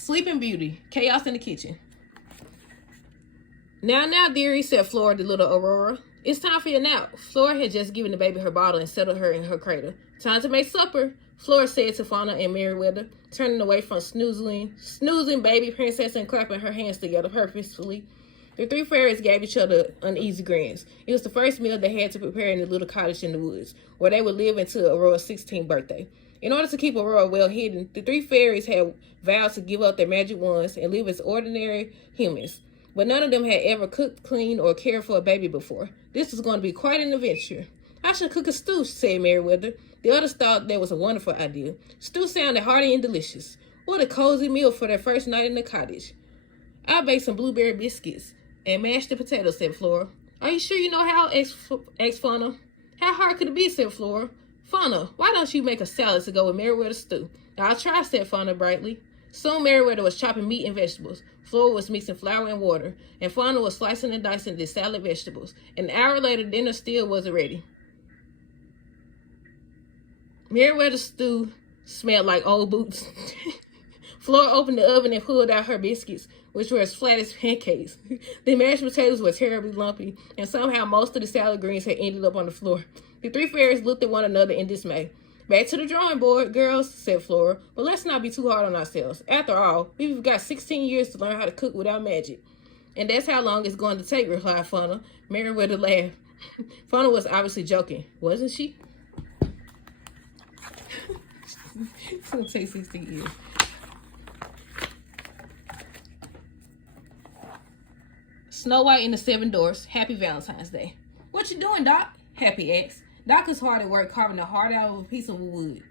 Sleeping Beauty. Chaos in the kitchen. Now, dearie, said Flora to little Aurora. It's time for your nap. Flora had just given the baby her bottle and settled her in her cradle. Time to make supper, Flora said to Fauna and Merryweather, turning away from snoozing baby princess and clapping her hands together purposefully. The three fairies gave each other uneasy grins. It was the first meal they had to prepare in the little cottage in the woods, where they would live until Aurora's 16th birthday. In order to keep Aurora well hidden, the three fairies had vowed to give up their magic wands and live as ordinary humans. But none of them had ever cooked, cleaned, or cared for a baby before. This was going to be quite an adventure. I should cook a stew, said Merryweather. The others thought that was a wonderful idea. Stew sounded hearty and delicious. What a cozy meal for their first night in the cottage. I'll bake some blueberry biscuits and mash the potatoes, said Flora. Are you sure you know how? Asked Fauna. How hard could it be, said Flora. Fauna, why don't you make a salad to go with Merryweather's stew? I'll try, said Fauna brightly. Soon Merryweather was chopping meat and vegetables. Flora was mixing flour and water, and Fauna was slicing and dicing the salad vegetables. An hour later, dinner still wasn't ready. Merryweather's stew smelled like old boots. Flora opened the oven and pulled out her biscuits, which were as flat as pancakes. The mashed potatoes were terribly lumpy, and somehow most of the salad greens had ended up on the floor. The three fairies looked at one another in dismay. Back to the drawing board, girls, said Flora, but let's not be too hard on ourselves. After all, we've got 16 years to learn how to cook without magic. And that's how long it's going to take, replied Fauna. Merryweather laughed. Fauna was obviously joking, wasn't she? It's going to take 16 years. Snow White and the Seven Dwarfs. Happy Valentine's Day. What you doing, Doc? Happy asked. Doc is hard at work carving the heart out of a piece of wood.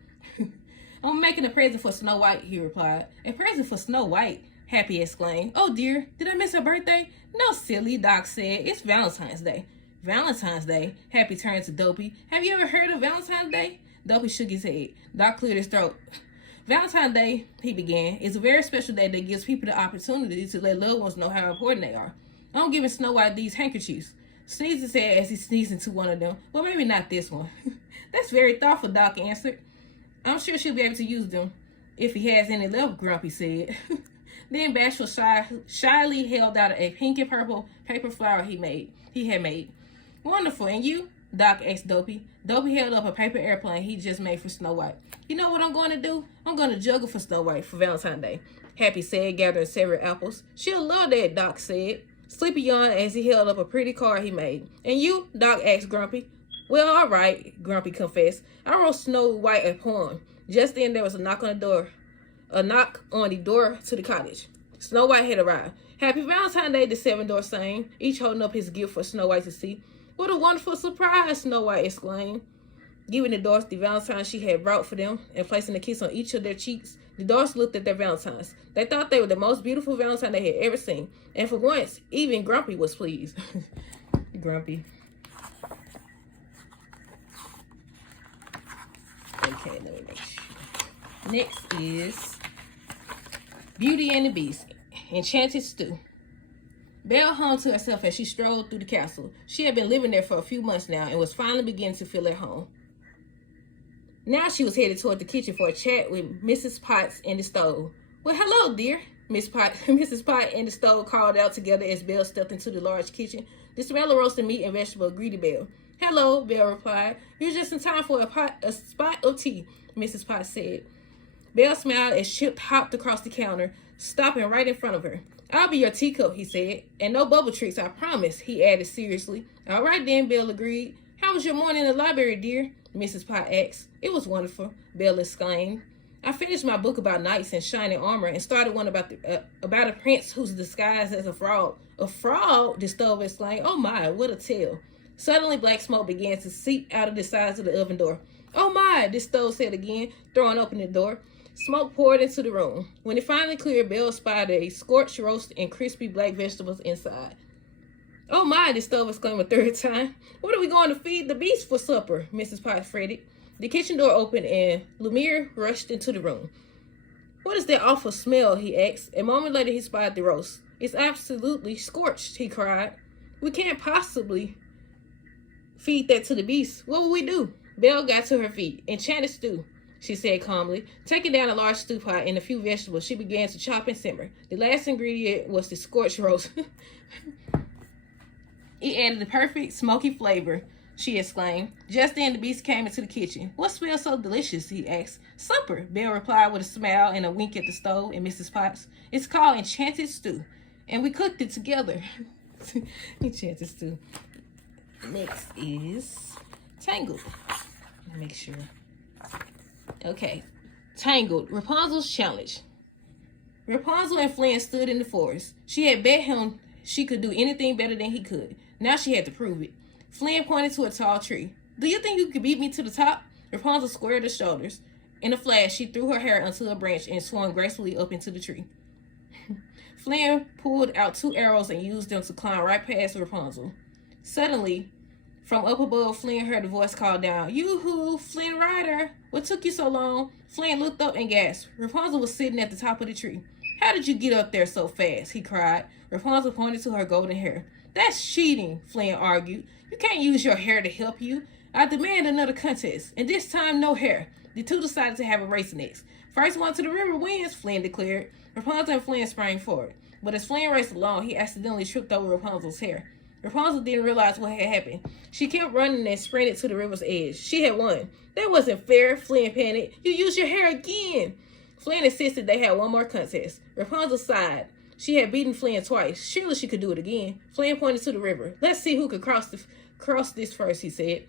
I'm making a present for Snow White, he replied. A present for Snow White? Happy exclaimed. Oh dear, did I miss her birthday? No, silly, Doc said. It's Valentine's Day. Valentine's Day? Happy turned to Dopey. Have you ever heard of Valentine's Day? Dopey shook his head. Doc cleared his throat. Valentine's Day, he began, is a very special day that gives people the opportunity to let loved ones know how important they are. I'm giving Snow White these handkerchiefs. Sneezy said as he sneezed into one of them. Well, maybe not this one. That's very thoughtful, Doc answered. I'm sure she'll be able to use them if he has any left, Grumpy said. Then Bashful shyly held out a pink and purple paper flower he had made. Wonderful, and you? Doc asked Dopey. Dopey held up a paper airplane he just made for Snow White. You know what I'm going to do? I'm going to juggle for Snow White for Valentine's Day, Happy said, gathering several apples. She'll love that, Doc said. Sleepy yawned as he held up a pretty card he made. And you? Doc asked Grumpy. Well, all right, Grumpy confessed. I wrote Snow White a poem. Just then there was a knock on the door to the cottage. Snow White had arrived. Happy Valentine's Day, the Seven Dwarfs sang, each holding up his gift for Snow White to see. What a wonderful surprise, Snow White exclaimed. Giving the dwarfs the valentine she had brought for them and placing a kiss on each of their cheeks, the dwarfs looked at their valentines. They thought they were the most beautiful valentine they had ever seen. And for once, even Grumpy was pleased. Grumpy. Okay, let me make sure. Next is Beauty and the Beast, Enchanted Stew. Belle hummed to herself as she strolled through the castle. She had been living there for a few months now and was finally beginning to feel at home. Now she was headed toward the kitchen for a chat with Mrs. Potts and the stove. Well, hello, dear, Mrs. Potts and the stove called out together as Belle stepped into the large kitchen. The smell of roasted meat and vegetables greeted Belle. Hello, Belle replied. You're just in time for a spot of tea, Mrs. Potts said. Belle smiled as Chip hopped across the counter, stopping right in front of her. I'll be your teacup, he said. And no bubble tricks, I promise, he added seriously. All right then, Belle agreed. How was your morning in the library, dear? Mrs. Potts asked. It was wonderful, Belle exclaimed. I finished my book about knights in shining armor and started one about a prince who's disguised as a frog. A frog? The stove exclaimed. Oh my, what a tale. Suddenly, black smoke began to seep out of the sides of the oven door. Oh my, the stove said again, throwing open the door. Smoke poured into the room. When it finally cleared, Belle spied a scorched roast and crispy black vegetables inside. Oh my, the stove exclaimed a third time. What are we going to feed the beast for supper? Mrs. Potts fretted. The kitchen door opened and Lumiere rushed into the room. What is that awful smell? He asked. A moment later, he spied the roast. It's absolutely scorched, he cried. We can't possibly feed that to the beast. What will we do? Belle got to her feet. Enchanted stew. she said calmly. Taking down a large stew pot and a few vegetables, she began to chop and simmer. The last ingredient was the scorched roast. It added the perfect smoky flavor, she exclaimed. Just then, the beast came into the kitchen. What smells so delicious? He asked. Supper, Belle replied with a smile and a wink at the stove and Mrs. Potts. It's called Enchanted Stew, and we cooked it together. Enchanted Stew. Next is Tangled. Let me make sure. Okay. Tangled. Rapunzel's challenge. Rapunzel and Flynn stood in the forest. She had bet him she could do anything better than he could. Now she had to prove it. Flynn pointed to a tall tree. Do you think you could beat me to the top? Rapunzel squared her shoulders. In a flash, she threw her hair onto a branch and swung gracefully up into the tree. Flynn pulled out 2 arrows and used them to climb right past Rapunzel. Suddenly, from up above, Flynn heard a voice call down, Yoo-hoo, Flynn Rider! What took you so long? Flynn looked up and gasped. Rapunzel was sitting at the top of the tree. How did you get up there so fast? He cried. Rapunzel pointed to her golden hair. That's cheating, Flynn argued. You can't use your hair to help you. I demand another contest, and this time no hair. The two decided to have a race next. First one to the river wins, Flynn declared. Rapunzel and Flynn sprang forward. But as Flynn raced along, he accidentally tripped over Rapunzel's hair. Rapunzel didn't realize what had happened. She kept running and sprinted to the river's edge. She had won. That wasn't fair, Flynn panicked. You used your hair again. Flynn insisted they had one more contest. Rapunzel sighed. She had beaten Flynn twice. Surely she could do it again. Flynn pointed to the river. Let's see who could cross this first, he said.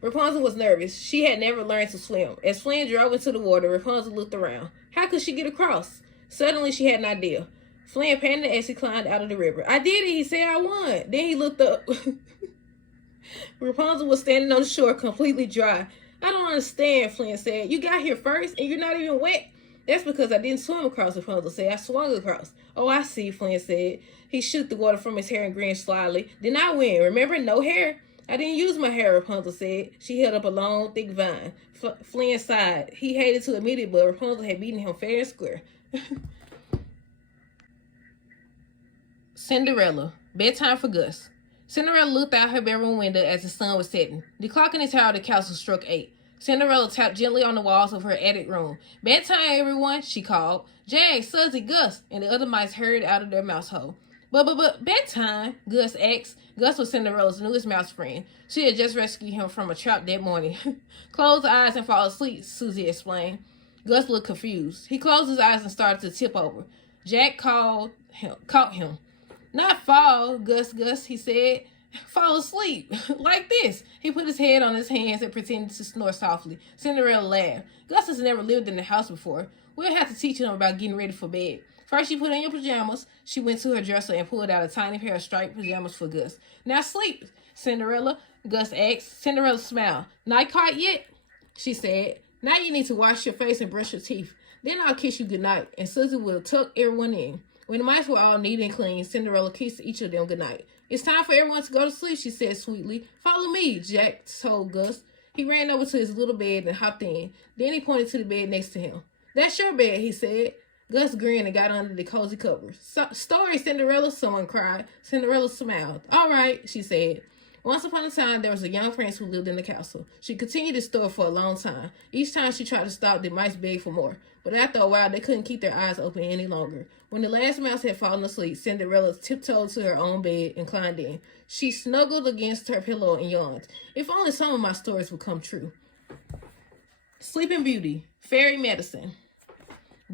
Rapunzel was nervous. She had never learned to swim. As Flynn drove into the water, Rapunzel looked around. How could she get across? Suddenly, she had an idea. Flynn panted as he climbed out of the river. I did it, he said. I won. Then he looked up. Rapunzel was standing on the shore, completely dry. I don't understand, Flynn said. You got here first, and you're not even wet. That's because I didn't swim across, Rapunzel said. I swung across. Oh, I see, Flynn said. He shook the water from his hair and grinned slyly. Then I win. Remember, no hair. I didn't use my hair, Rapunzel said. She held up a long, thick vine. Flynn sighed. He hated to admit it, but Rapunzel had beaten him fair and square. Cinderella. Bedtime for Gus. Cinderella looked out her bedroom window as the sun was setting. The clock in the tower of the castle struck 8. Cinderella tapped gently on the walls of her attic room. Bedtime, everyone, she called. Jag, Suzy, Gus, and the other mice hurried out of their mouse hole. But, bedtime, Gus asked. Gus was Cinderella's newest mouse friend. She had just rescued him from a trap that morning. Close your eyes and fall asleep, Suzy explained. Gus looked confused. He closed his eyes and started to tip over. Jack caught him. Not fall, Gus, he said. Fall asleep, like this. He put his head on his hands and pretended to snore softly. Cinderella laughed. Gus has never lived in the house before. We'll have to teach him about getting ready for bed. First, you put on your pajamas. She went to her dresser and pulled out a tiny pair of striped pajamas for Gus. Now sleep, Cinderella, Gus asked. Cinderella smiled. Night caught yet? She said. Now you need to wash your face and brush your teeth. Then I'll kiss you goodnight, and Suzy will tuck everyone in. When the mice were all neat and clean, Cinderella kissed each of them goodnight. It's time for everyone to go to sleep, she said sweetly. Follow me, Jack told Gus. He ran over to his little bed and hopped in. Then he pointed to the bed next to him. That's your bed, he said. Gus grinned and got under the cozy covers. Story, Cinderella, someone cried. Cinderella smiled. All right, she said. Once upon a time, there was a young prince who lived in the castle. She continued the story for a long time. Each time she tried to stop, the mice begged for more. But after a while, they couldn't keep their eyes open any longer. When the last mouse had fallen asleep, Cinderella tiptoed to her own bed and climbed in. She snuggled against her pillow and yawned. If only some of my stories would come true. Sleeping Beauty, Fairy Medicine.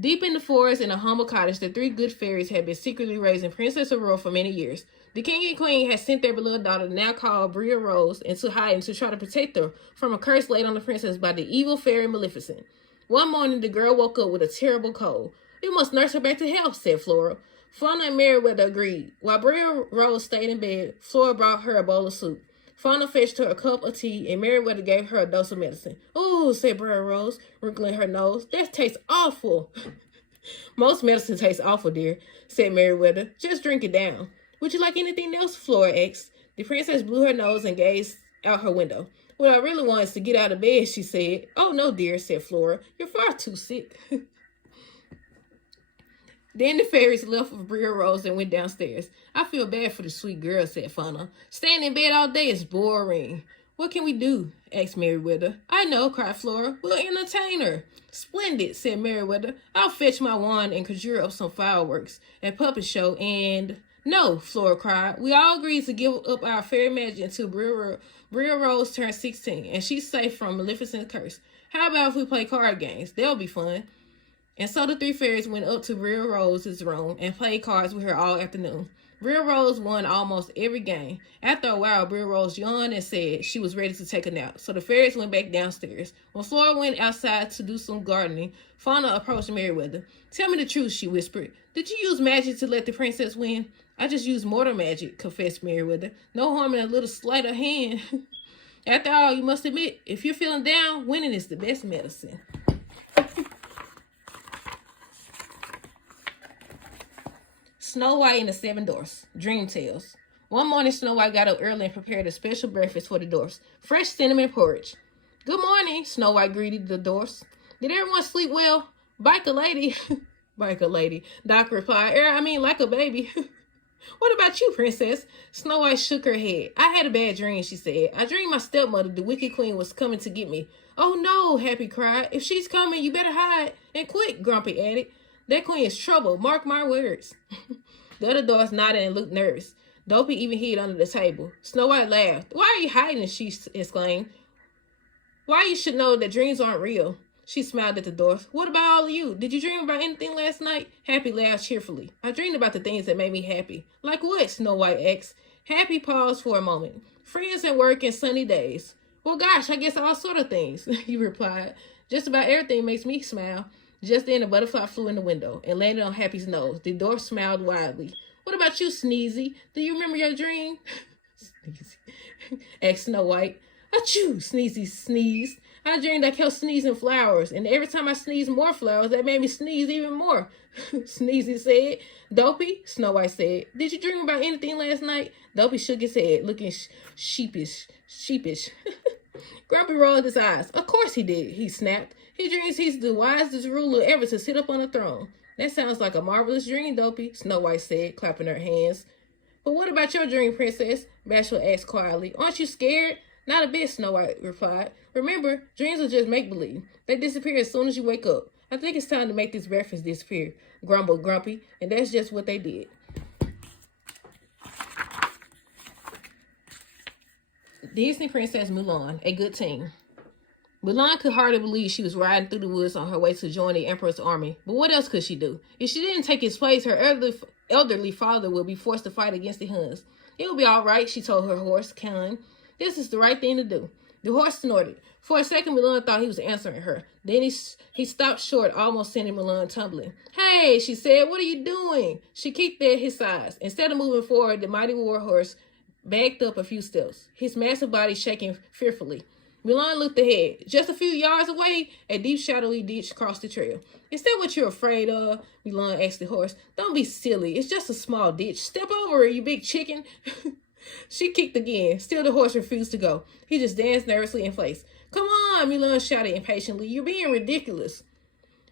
Deep in the forest in a humble cottage, the 3 good fairies had been secretly raising Princess Aurora for many years. The king and queen had sent their beloved daughter, now called Bria Rose, into hiding to try to protect her from a curse laid on the princess by the evil fairy Maleficent. One morning, the girl woke up with a terrible cold. We must nurse her back to health, said Flora. Fauna and Merryweather agreed. While Bria Rose stayed in bed, Flora brought her a bowl of soup. Fauna fetched her a cup of tea, and Merryweather gave her a dose of medicine. Ooh, said Bria Rose, wrinkling her nose. That tastes awful. Most medicine tastes awful, dear, said Merryweather. Just drink it down. Would you like anything else? Flora asked. The princess blew her nose and gazed out her window. What I really want is to get out of bed, she said. Oh, no, dear, said Flora. You're far too sick. Then the fairies left with Bria Rose and went downstairs. I feel bad for the sweet girl, said Fauna. Staying in bed all day is boring. What can we do? Asked Merriweather. I know, cried Flora. We'll entertain her. Splendid, said Merriweather. I'll fetch my wand and conjure up some fireworks, a puppet show, and... No, Flora cried. We all agreed to give up our fairy magic until Bria Rose turns 16, and she's safe from Maleficent's curse. How about if we play card games? That'll be fun. And so the three fairies went up to Bria Rose's room and played cards with her all afternoon. Bria Rose won almost every game. After a while, Bria Rose yawned and said she was ready to take a nap. So the fairies went back downstairs. When Flora went outside to do some gardening, Fauna approached Merriweather. Tell me the truth, she whispered. Did you use magic to let the princess win? I just used mortal magic, confessed Merriweather. No harm in a little sleight of hand. After all, you must admit, if you're feeling down, winning is the best medicine. Snow White and the Seven Dwarfs. Dream Tales. One morning, Snow White got up early and prepared a special breakfast for the dwarfs. Fresh cinnamon porridge. Good morning, Snow White greeted the dwarfs. Did everyone sleep well? Biker lady. Biker lady. Doc replied, like a baby. What about you, princess? Snow White shook her head. I had a bad dream, she said. I dreamed my stepmother, the Wicked Queen, was coming to get me. Oh no, Happy cried. If she's coming, you better hide. And quick, Grumpy added. That queen is trouble, mark my words. The other dwarfs nodded and looked nervous. Dopey even hid under the table. Snow White laughed. Why are you hiding? She exclaimed. Why you should know that dreams aren't real. She smiled at the dwarf. What about all of you? Did you dream about anything last night? Happy laughed cheerfully. I dreamed about the things that made me happy. Like what? Snow White asked. Happy paused for a moment. Friends and work and sunny days. Well, gosh, I guess all sort of things, he replied. Just about everything makes me smile. Just then, a butterfly flew in the window and landed on Happy's nose. The dwarf smiled widely. What about you, Sneezy? Do you remember your dream? Sneezy, asked Snow White. Achoo, Sneezy sneezed. I dreamed I kept sneezing flowers, and every time I sneezed more flowers, that made me sneeze even more. Sneezy said. Dopey, Snow White said. Did you dream about anything last night? Dopey shook his head, looking sheepish. Grumpy rolled his eyes. Of course he did, he snapped. He dreams he's the wisest ruler ever to sit up on a throne. That sounds like a marvelous dream, Dopey, Snow White said, clapping her hands. But what about your dream, princess? Bashful asked quietly. Aren't you scared? Not a bit, Snow White replied. Remember, dreams are just make-believe. They disappear as soon as you wake up. I think it's time to make this breakfast disappear, grumbled Grumpy, and that's just what they did. Disney Princess Mulan, a good team. Mulan could hardly believe she was riding through the woods on her way to join the Emperor's army. But what else could she do? If she didn't take his place, her elderly father would be forced to fight against the Huns. It will be all right, she told her horse, Khan. This is the right thing to do. The horse snorted. For a second, Mulan thought he was answering her. Then he stopped short, almost sending Mulan tumbling. Hey, she said, what are you doing? She kicked at his sides. Instead of moving forward, the mighty war horse backed up a few steps, his massive body shaking fearfully. Mulan looked ahead. Just a few yards away, a deep, shadowy ditch crossed the trail. Is that what you're afraid of? Mulan asked the horse. Don't be silly. It's just a small ditch. Step over it, you big chicken. She kicked again. Still, the horse refused to go. He just danced nervously in place. Come on, Mulan shouted impatiently. You're being ridiculous.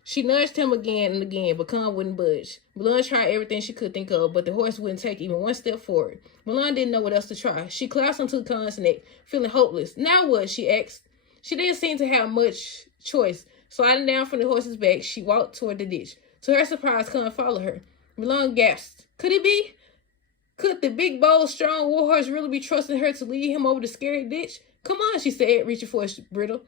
She nudged him again and again, but Khan wouldn't budge. Mulan tried everything she could think of, but the horse wouldn't take even one step forward. Mulan didn't know what else to try. She collapsed onto Khan's neck, feeling hopeless. Now what? She asked. She didn't seem to have much choice. Sliding down from the horse's back, she walked toward the ditch. To her surprise, Khan followed her. Mulan gasped. Could it be? Could the big, bold, strong war horse really be trusting her to lead him over the scary ditch? Come on, she said, reaching for his bridle.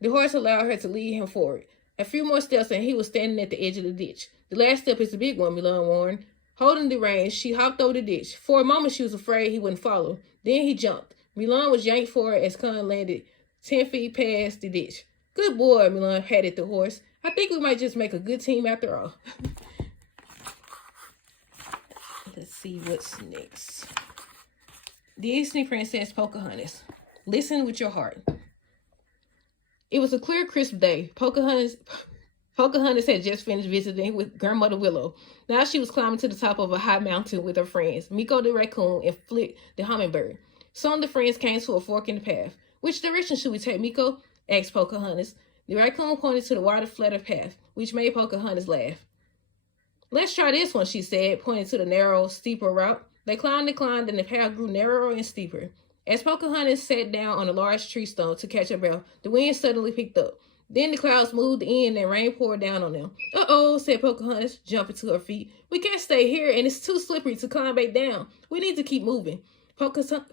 The horse allowed her to lead him forward. A few more steps and he was standing at the edge of the ditch. The last step is the big one, Mulan warned. Holding the reins, she hopped over the ditch. For a moment, she was afraid he wouldn't follow. Then he jumped. Mulan was yanked forward as Khan landed 10 feet past the ditch. Good boy, Mulan patted the horse. I think we might just make a good team after all. Let's see what's next. Disney Princess Pocahontas. Listen with your heart. It was a clear, crisp day. Pocahontas had just finished visiting with Grandmother Willow. Now she was climbing to the top of a high mountain with her friends, Meeko the raccoon and Flick the hummingbird. Soon the friends came to a fork in the path. Which direction should we take, Meeko? Asked Pocahontas. The raccoon pointed to the wider, flatter path, which made Pocahontas laugh. Let's try this one, she said, pointing to the narrow, steeper route. They climbed and climbed, and the path grew narrower and steeper. As Pocahontas sat down on a large tree stump to catch her breath, the wind suddenly picked up. Then the clouds moved in and rain poured down on them. Uh-oh, said Pocahontas, jumping to her feet. We can't stay here, and it's too slippery to climb back down. We need to keep moving. Pocahontas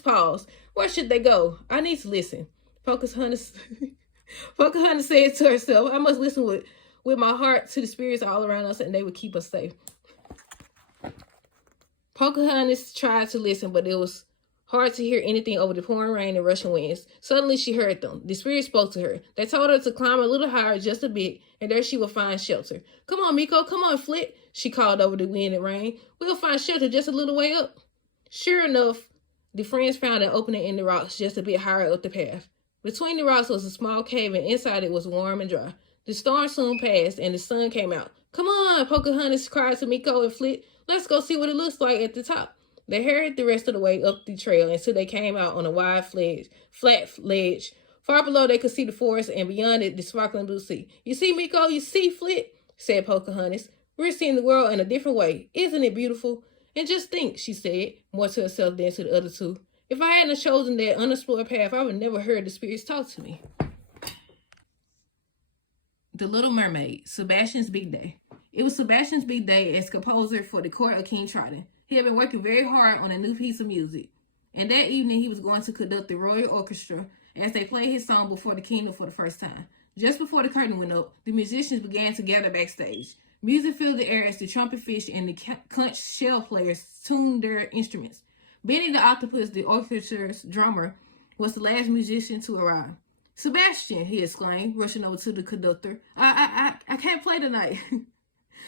paused. Where should they go? I need to listen. Pocahontas said to herself, I must listen with my heart to the spirits all around us, and they would keep us safe. Pocahontas tried to listen, but it was hard to hear anything over the pouring rain and rushing winds. Suddenly she heard them. The spirits spoke to her. They told her to climb a little higher just a bit, and there she would find shelter. Come on, Meeko, come on, Flit, she called over the wind and rain. We'll find shelter just a little way up. Sure enough, the friends found an opening in the rocks just a bit higher up the path. Between the rocks was a small cave, and inside it was warm and dry. The storm soon passed, and the sun came out. Come on, Pocahontas cried to Meeko and Flit. Let's go see what it looks like at the top. They hurried the rest of the way up the trail until they came out on a wide flat ledge. Far below, they could see the forest, and beyond it, the sparkling blue sea. You see, Meeko, you see, Flit, said Pocahontas. We're seeing the world in a different way. Isn't it beautiful? And just think, she said, more to herself than to the other two. If I hadn't chosen that unexplored path, I would never heard the spirits talk to me. The Little Mermaid, Sebastian's big day. It was Sebastian's big day as composer for the court of King Triton. He had been working very hard on a new piece of music. And that evening, he was going to conduct the Royal Orchestra as they played his song before the kingdom for the first time. Just before the curtain went up, the musicians began to gather backstage. Music filled the air as the trumpet fish and the conch shell players tuned their instruments. Benny the Octopus, the orchestra's drummer, was the last musician to arrive. Sebastian, he exclaimed, rushing over to the conductor. I can't play tonight.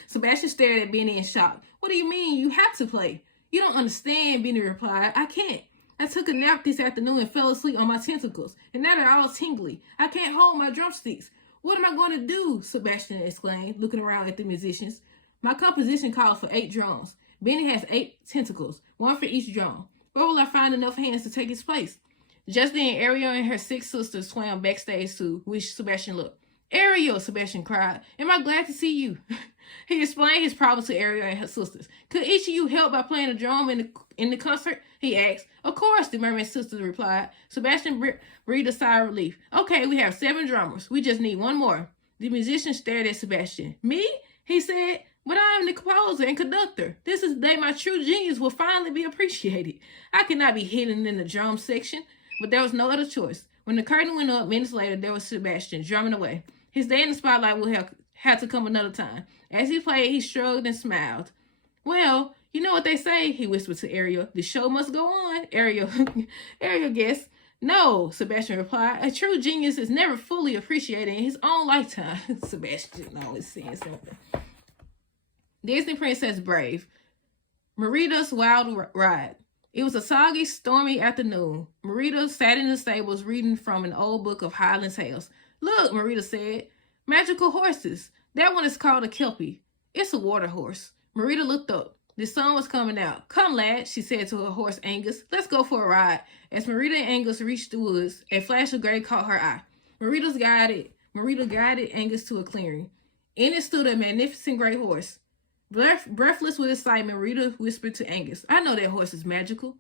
Sebastian stared at Benny in shock. What do you mean? You have to play. You don't understand, Benny replied. I can't. I took a nap this afternoon and fell asleep on my tentacles, and now they're all tingly. I can't hold my drumsticks. What am I going to do? Sebastian exclaimed, looking around at the musicians. My composition calls for 8 drums. Benny has 8 tentacles, 1 for each drum. Where will I find enough hands to take its place? Just then, Ariel and her 6 sisters swam backstage to which Sebastian looked. Ariel, Sebastian cried, am I glad to see you? He explained his problem to Ariel and her sisters. Could each of you help by playing a drum in the concert? He asked. Of course, the mermaid sisters replied. Sebastian breathed a sigh of relief. Okay, we have 7 drummers. We just need 1 more. The musician stared at Sebastian. Me? He said. But I am the composer and conductor. This is the day my true genius will finally be appreciated. I cannot be hidden in the drum section. But there was no other choice. When the curtain went up, minutes later, there was Sebastian drumming away. His day in the spotlight would have to come another time. As he played, he shrugged and smiled. Well, you know what they say, he whispered to Ariel. The show must go on. Ariel guessed. No, Sebastian replied. A true genius is never fully appreciated in his own lifetime. Sebastian always saying something. Disney Princess Brave. Merida's Wild Ride. It was a soggy, stormy afternoon. Merida sat in the stables reading from an old book of Highland tales. Look, Merida said. Magical horses. That one is called a Kelpie. It's a water horse. Merida looked up. The sun was coming out. Come, lad, she said to her horse Angus. Let's go for a ride. As Merida and Angus reached the woods, a flash of gray caught her eye. Merida guided Angus to a clearing. In it stood a magnificent gray horse. Breathless with excitement, Merida whispered to Angus, I know that horse is magical.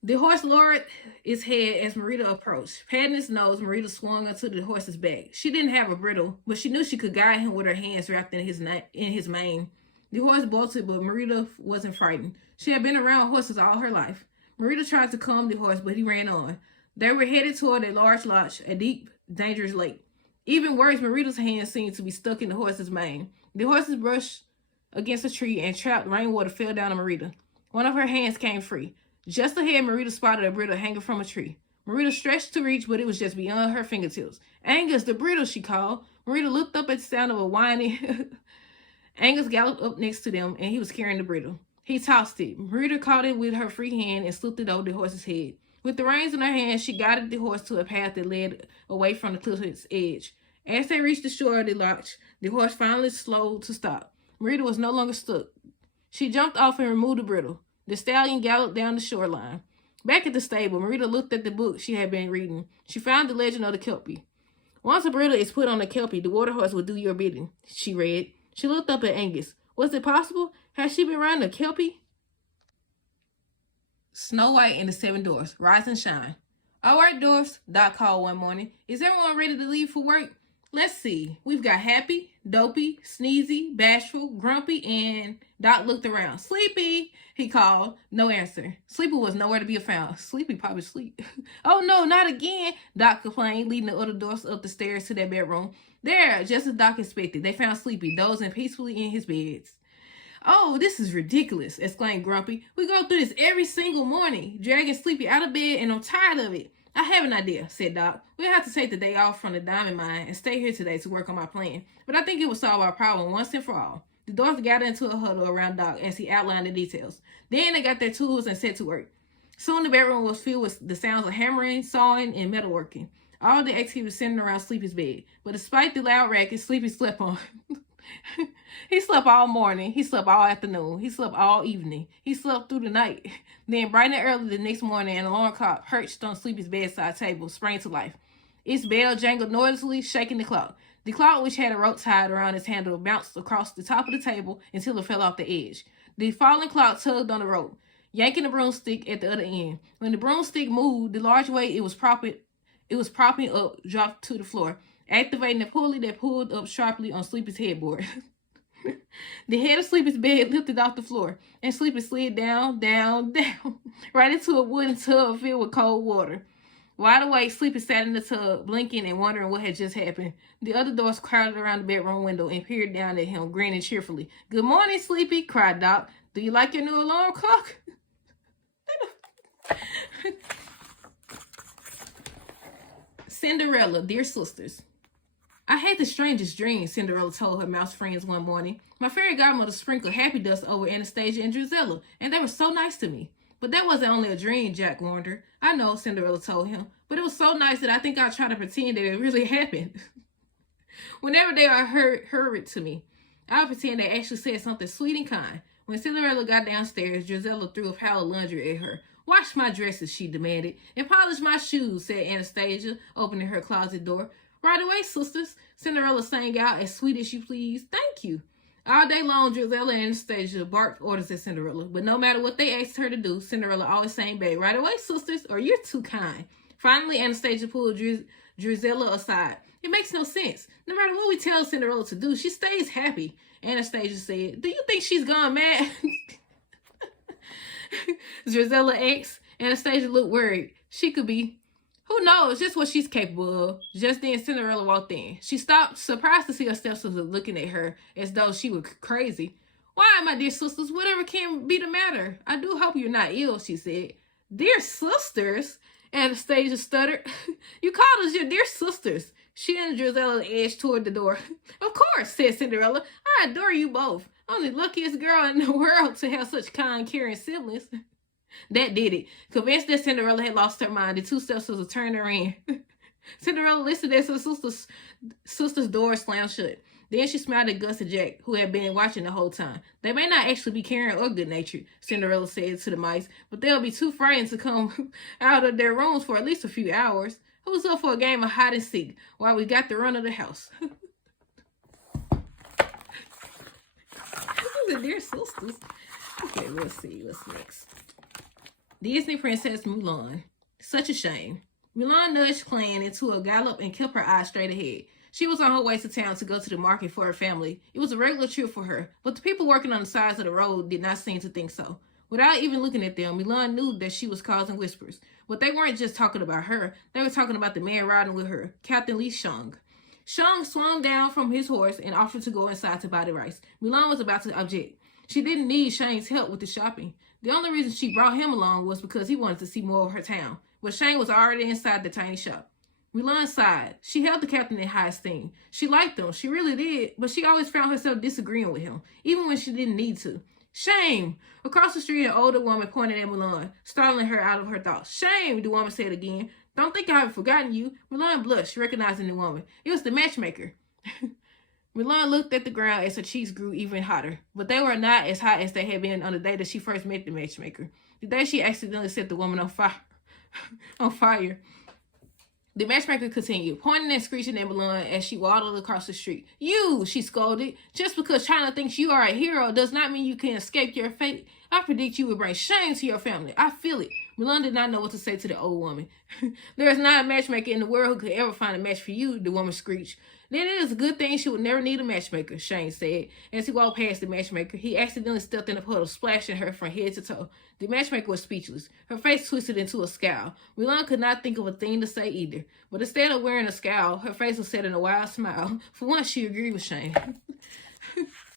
The horse lowered its head as Merida approached. Patting his nose, Merida swung onto the horse's back. She didn't have a bridle, but she knew she could guide him with her hands wrapped in his mane. The horse bolted, but Merida wasn't frightened. She had been around horses all her life. Merida tried to calm the horse, but he ran on. They were headed toward a large lodge, a deep, dangerous lake. Even worse, Merida's hands seemed to be stuck in the horse's mane. The horses brushed against a tree and trapped rainwater fell down on Merida. One of her hands came free. Just ahead, Merida spotted a bridle hanging from a tree. Merida stretched to reach, but it was just beyond her fingertips. Angus, the bridle, she called. Merida looked up at the sound of a whining. Angus galloped up next to them, and he was carrying the bridle. He tossed it. Merida caught it with her free hand and slipped it over the horse's head. With the reins in her hand, she guided the horse to a path that led away from the cliff's edge. As they reached the shore of the lodge, the horse finally slowed to stop. Merida was no longer stuck. She jumped off and removed the bridle. The stallion galloped down the shoreline. Back at the stable, Merida looked at the book she had been reading. She found the legend of the Kelpie. Once a bridle is put on a Kelpie, the water horse will do your bidding, she read. She looked up at Angus. Was it possible? Had she been riding a Kelpie? Snow White and the Seven Dwarfs, Rise and Shine. All right, dwarfs, Doc called one morning. Is everyone ready to leave for work? Let's see. We've got Happy, Dopey, Sneezy, Bashful, Grumpy, and Doc looked around. Sleepy, he called. No answer. Sleepy was nowhere to be found. Sleepy probably asleep. Oh no, not again, Doc complained, leading the other dwarfs up the stairs to their bedroom. There, just as Doc expected, they found Sleepy dozing peacefully in his beds. Oh, this is ridiculous, exclaimed Grumpy. We go through this every single morning, dragging Sleepy out of bed, and I'm tired of it. I have an idea, said Doc. We'll have to take the day off from the diamond mine and stay here today to work on my plan. But I think it will solve our problem once and for all. The dwarfs gathered into a huddle around Doc as he outlined the details. Then they got their tools and set to work. Soon the bedroom was filled with the sounds of hammering, sawing, and metalworking. All the activity was centered around Sleepy's bed. But despite the loud racket, Sleepy slept on. He slept all morning. He slept all afternoon. He slept all evening. He slept through the night. Then, bright and early the next morning, an alarm clock perched on Sleepy's bedside table sprang to life. Its bell jangled noisily, shaking the clock. The clock, which had a rope tied around its handle, bounced across the top of the table until it fell off the edge. The falling clock tugged on the rope, yanking the broomstick at the other end. When the broomstick moved, the large weight it was propping up dropped to the floor, activating the pulley that pulled up sharply on Sleepy's headboard. The head of Sleepy's bed lifted off the floor, and Sleepy slid down, right into a wooden tub filled with cold water. Wide awake, Sleepy sat in the tub, blinking and wondering what had just happened. The other doors crowded around the bedroom window and peered down at him, grinning cheerfully. Good morning, Sleepy, cried Doc. Do you like your new alarm clock? Cinderella, dear sisters. I had the strangest dream, Cinderella told her mouse friends one morning. My fairy godmother sprinkled happy dust over Anastasia and Drizella, and they were so nice to me. But that wasn't only a dream, Jack warned her. I know, Cinderella told him, but it was so nice that I think I'll try to pretend that it really happened. Whenever they are hurried to me, I'll pretend they actually said something sweet and kind. When Cinderella got downstairs, Drizella threw a pile of laundry at her. Wash my dresses, she demanded, and polish my shoes, said Anastasia, opening her closet door. Right away, sisters, Cinderella sang out, as sweet as you please. Thank you. All day long, Drizella and Anastasia barked orders at Cinderella, but no matter what they asked her to do, Cinderella always sang back, right away, sisters, or you're too kind. Finally, Anastasia pulled Drizella aside. It makes no sense. No matter what we tell Cinderella to do, she stays happy. Anastasia said, do you think she's gone mad? Drizella asked. Anastasia looked worried. She could be. Who knows just what she's capable of? Just then, Cinderella walked in. She stopped, surprised to see her stepsister looking at her as though she were crazy. Why, my dear sisters, whatever can be the matter? I do hope you're not ill, she said. Dear sisters? Anastasia stuttered. You called us your dear sisters. She and Drizella edged toward the door. Of course, said Cinderella. I adore you both. I'm the luckiest girl in the world to have such kind, caring siblings. That did it. Convinced that Cinderella had lost her mind, the two stepsisters turned her in. Cinderella listened as her sister's door slammed shut. Then she smiled at Gus and Jack, who had been watching the whole time. They may not actually be caring or good-natured, Cinderella said to the mice, but they'll be too frightened to come out of their rooms for at least a few hours. Who's up for a game of hide and seek while we got the run of the house? The dear sisters. Okay, let's see. What's next? Disney Princess Mulan. Such a shame. Mulan nudged Clan into a gallop and kept her eyes straight ahead. She was on her way to town to go to the market for her family. It was a regular trip for her, but the people working on the sides of the road did not seem to think so. Without even looking at them, Mulan knew that she was causing whispers. But they weren't just talking about her. They were talking about the man riding with her, Captain Li Shang. Shang swung down from his horse and offered to go inside to buy the rice. Mulan was about to object. She didn't need Shang's help with the shopping. The only reason she brought him along was because he wanted to see more of her town. But Shang was already inside the tiny shop. Mulan sighed. She held the captain in high esteem. She liked him, she really did, but she always found herself disagreeing with him, even when she didn't need to. Shame! Across the street, an older woman pointed at Mulan, startling her out of her thoughts. Shame, the woman said again. Don't think I haven't forgotten you. Mulan blushed, recognizing the woman. It was the matchmaker. Mulan looked at the ground as her cheeks grew even hotter, but they were not as hot as they had been on the day that she first met the matchmaker. The day she accidentally set the woman on fire. The matchmaker continued, pointing and screeching at Milan as she waddled across the street. You, she scolded. Just because China thinks you are a hero does not mean you can escape your fate. I predict you will bring shame to your family. I feel it. Milan did not know what to say to the old woman. There is not a matchmaker in the world who could ever find a match for you, the woman screeched. Then it is a good thing she would never need a matchmaker, Shane said. As he walked past the matchmaker, he accidentally stepped in a puddle, splashing her from head to toe. The matchmaker was speechless. Her face twisted into a scowl. Milan could not think of a thing to say either. But instead of wearing a scowl, her face was set in a wild smile. For once, she agreed with Shane.